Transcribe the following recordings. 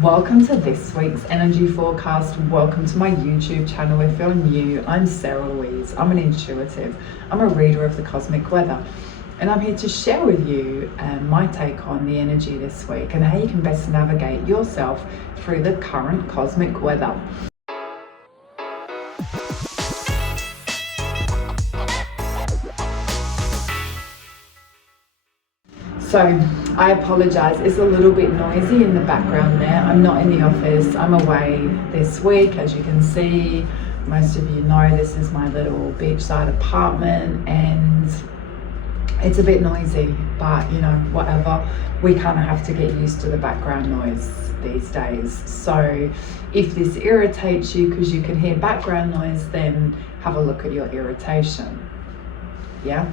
Welcome to this week's energy forecast. Welcome to my YouTube channel. If you're new, I'm Sarah Louise. I'm an intuitive. I'm a reader of the cosmic weather. And I'm here to share with you my take on the energy this week and how you can best navigate yourself through the current cosmic weather. So I apologize, it's a little bit noisy in the background there. I'm not in the office, I'm away this week. As you can see, most of you know this is my little beachside apartment and it's a bit noisy, but you know, whatever. We kind of have to get used to the background noise these days. So if this irritates you because you can hear background noise, then have a look at your irritation, yeah?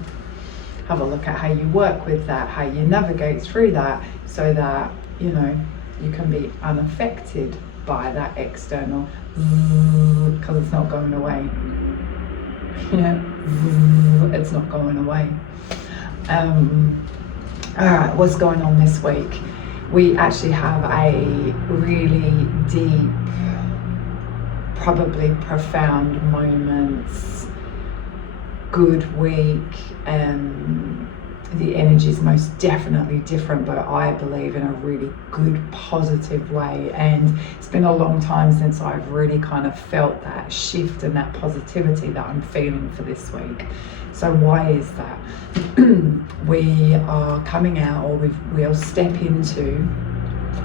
Have a look at how you work with that, how you navigate through that, so that, you know, you can be unaffected by that external, because it's not going away. Yeah, it's not going away. All right, what's going on this week? We actually have a really deep, probably profound moments, good week. The energy is most definitely different, but I believe in a really good, positive way. And it's been a long time since I've really kind of felt that shift and that positivity that I'm feeling for this week. So why is that? We are coming out, or we'll step into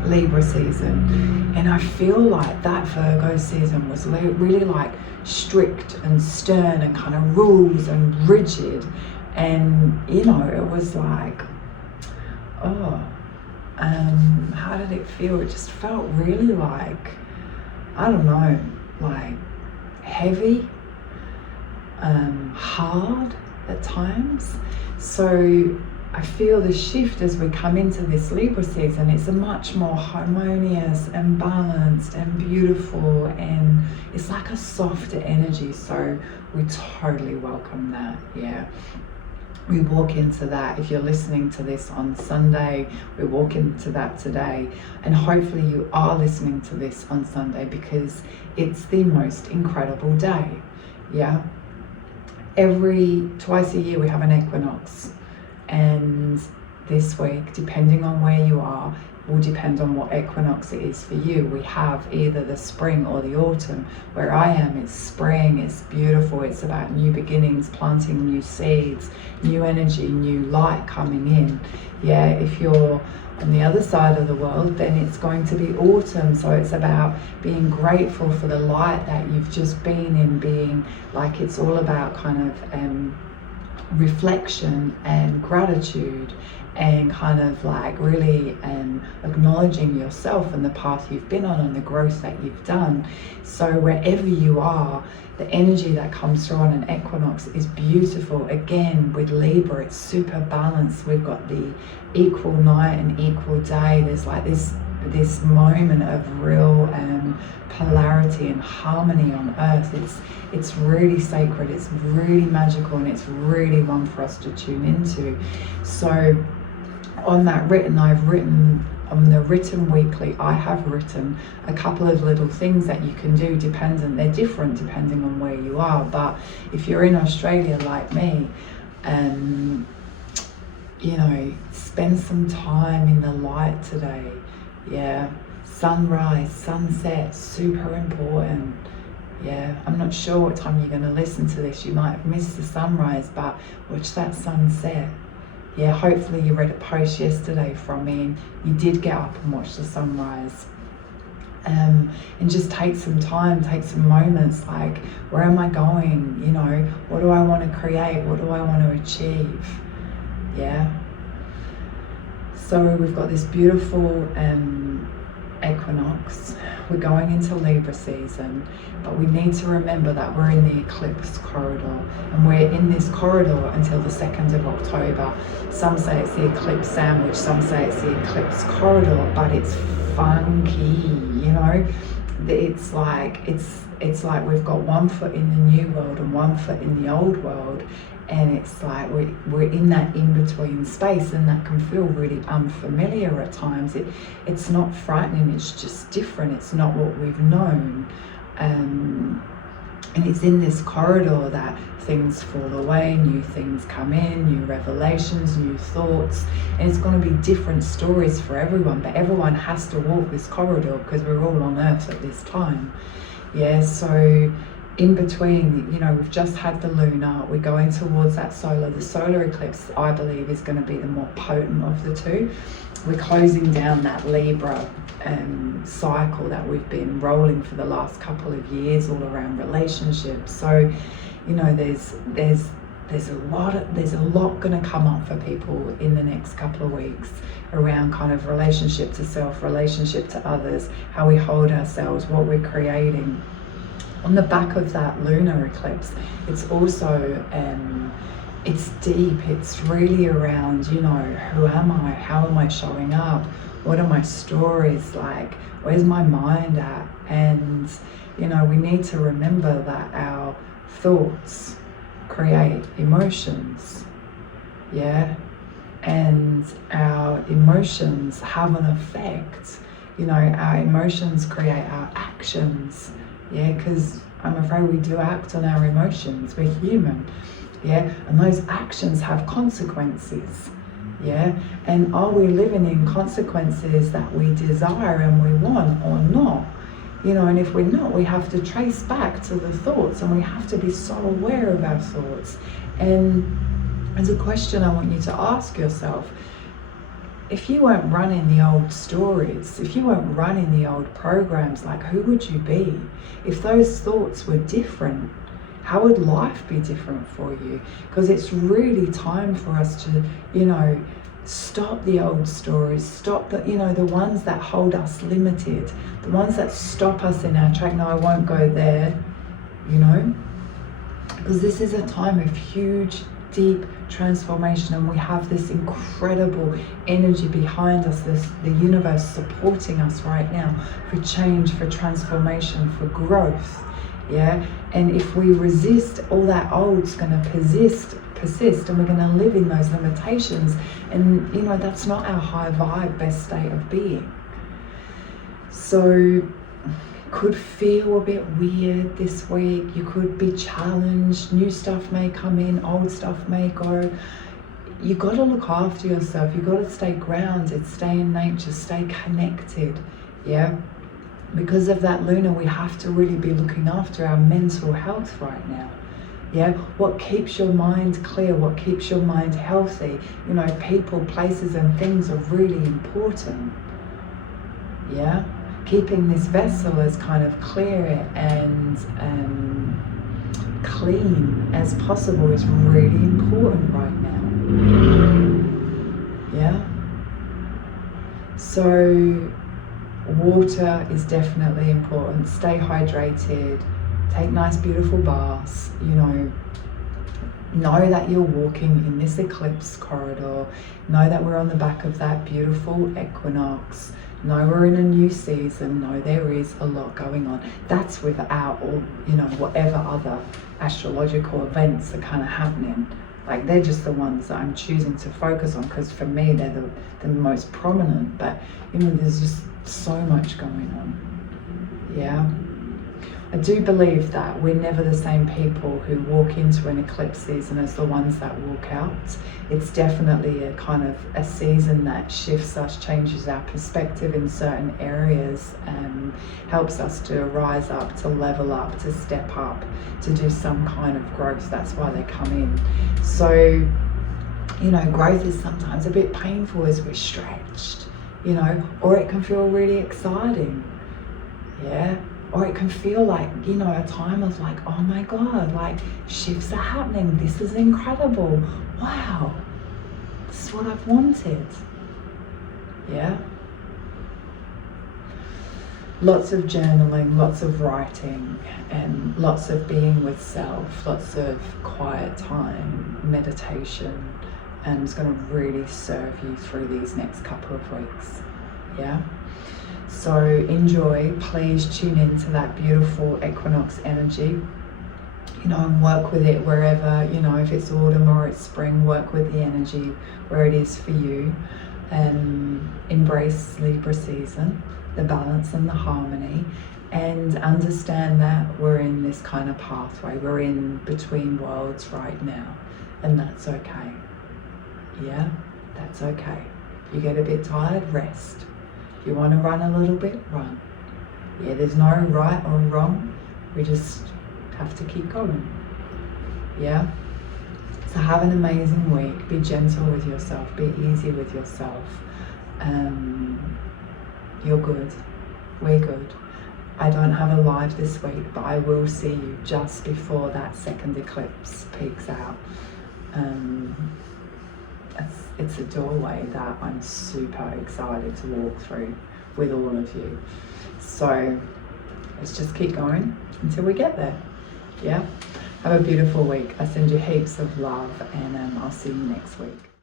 Libra season, and I feel like that Virgo season was really like strict and stern and kind of rules and rigid. And you know, it was like, how did it feel? It just felt really like, I don't know, like heavy, hard at times. So I feel the shift as we come into this Libra season. It's a much more harmonious and balanced and beautiful, and it's like a softer energy. So we totally welcome that, yeah. We walk into that. If you're listening to this on Sunday, we walk into that today. And hopefully you are listening to this on Sunday, because it's the most incredible day, yeah. Twice a year we have an equinox. And this week, depending on where you are, will depend on what equinox it is for you. We have either the spring or the autumn. Where I am, it's spring, it's beautiful, it's about new beginnings, planting new seeds, new energy, new light coming in. Yeah, if you're on the other side of the world, then it's going to be autumn. So it's about being grateful for the light that you've just been in, being like, it's all about kind of reflection and gratitude, and kind of like really acknowledging yourself and the path you've been on and the growth that you've done. So wherever you are, the energy that comes through on an equinox is beautiful. Again, with Libra, it's super balanced. We've got the equal night and equal day. There's like this moment of real polarity and harmony on earth. It's really sacred, it's really magical, and it's really one for us to tune into. So on that on the written weekly, I have written a couple of little things that you can do they're different depending on where you are. But if you're in Australia like me, you know, spend some time in the light today. Yeah, sunrise, sunset, super important. Yeah, I'm not sure what time you're going to listen to this. You might have missed the sunrise, but watch that sunset. Yeah, hopefully you read a post yesterday from me and you did get up and watch the sunrise. And just take some time, take some moments, like, where am I going? You know, what do I want to create? What do I want to achieve? Yeah. So we've got this beautiful equinox. We're going into Libra season, but we need to remember that we're in the Eclipse Corridor, and we're in this corridor until the 2nd of October. Some say it's the eclipse sandwich, some say it's the Eclipse Corridor, but it's funky, you know. It's like we've got one foot in the new world and one foot in the old world, And it's like we're in that in-between space, and that can feel really unfamiliar at times. It's not frightening, it's just different. It's not what we've known. And it's in this corridor that things fall away, new things come in, new revelations, new thoughts, and it's going to be different stories for everyone, but everyone has to walk this corridor because we're all on Earth at this time. Yeah, so in between, you know, we've just had the lunar, we're going towards that solar. The solar eclipse, I believe, is going to be the more potent of the two. We're closing down that Libra cycle that we've been rolling for the last couple of years all around relationships. So, you know, there's a lot going to come up for people in the next couple of weeks around kind of relationship to self, relationship to others, how we hold ourselves, what we're creating. On the back of that lunar eclipse, it's also it's deep. It's really around, you know, who am I? How am I showing up? What are my stories like? Where's my mind at? And, you know, we need to remember that our thoughts create emotions, yeah? And our emotions have an effect. You know, our emotions create our actions, yeah? Because I'm afraid we do act on our emotions. We're human, yeah? And those actions have consequences. Yeah, and are we living in consequences that we desire and we want or not? You know, and if we're not, we have to trace back to the thoughts, and we have to be so aware of our thoughts. And as a question I want you to ask yourself, if you weren't running the old stories, if you weren't running the old programs, like, who would you be? If those thoughts were different, how would life be different for you? Because it's really time for us to, you know, stop the old stories, stop the, you know, the ones that hold us limited, the ones that stop us in our track. No, I won't go there, you know, because this is a time of huge, deep transformation, and we have this incredible energy behind us, the universe supporting us right now for change, for transformation, for growth. Yeah, and if we resist, all that old's going to persist, and we're going to live in those limitations, and, you know, that's not our high vibe, best state of being. So could feel a bit weird this week. You could be challenged, new stuff may come in, old stuff may go. You got to look after yourself. You got to stay grounded, stay in nature, stay connected. Yeah, because of that lunar, we have to really be looking after our mental health right now. Yeah, what keeps your mind clear, what keeps your mind healthy, you know, people, places and things are really important. Yeah, keeping this vessel as kind of clear and clean as possible is really important right now. Yeah, so water is definitely important. Stay hydrated, take nice beautiful baths, you know that you're walking in this eclipse corridor, know that we're on the back of that beautiful equinox, know we're in a new season, know there is a lot going on. That's without all, you know, whatever other astrological events are kind of happening. Like, they're just the ones that I'm choosing to focus on, because for me they're the most prominent, but, you know, there's just so much going on. Yeah, I do believe that we're never the same people who walk into an eclipse season as the ones that walk out. It's definitely a kind of a season that shifts us, changes our perspective in certain areas, helps us to rise up, to level up, to step up, to do some kind of growth. That's why they come in. So, you know, growth is sometimes a bit painful as we're stretched, you know, or it can feel really exciting. Yeah, or it can feel like, you know, a time of like, oh my God, like shifts are happening. This is incredible. Wow, this is what I've wanted. Yeah. Lots of journaling, lots of writing, and lots of being with self, lots of quiet time, meditation, and it's going to really serve you through these next couple of weeks. Yeah. So enjoy, please tune into that beautiful equinox energy. you know, and work with it wherever, you know, if it's autumn or it's spring, work with the energy where it is for you. Embrace Libra season, the balance and the harmony, and understand that we're in this kind of pathway. We're in between worlds right now, and that's okay. Yeah, that's okay. If you get a bit tired, rest. If you want to run a little bit, run. Yeah, there's no right or wrong. We just have to keep going. Yeah? So have an amazing week. Be gentle with yourself. Be easy with yourself. You're good. We're good. I don't have a live this week, but I will see you just before that second eclipse peaks out. It's a doorway that I'm super excited to walk through with all of you. So let's just keep going until we get there. Yeah? Have a beautiful week. I send you heaps of love, and I'll see you next week.